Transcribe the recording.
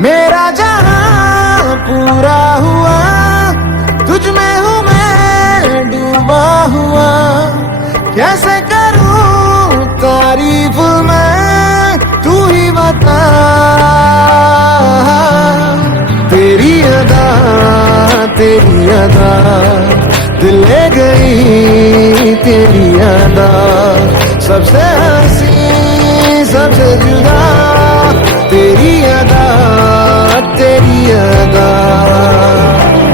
मेरा जहां पूरा हुआ, तुझ में हूँ मैं डूबा हुआ। कैसे करूं तारीफ मैं, तू ही बता। तेरी अदा दिल ले गई तेरी अदा। सबसे हंसी सबसे जुदा, तेरी अदा।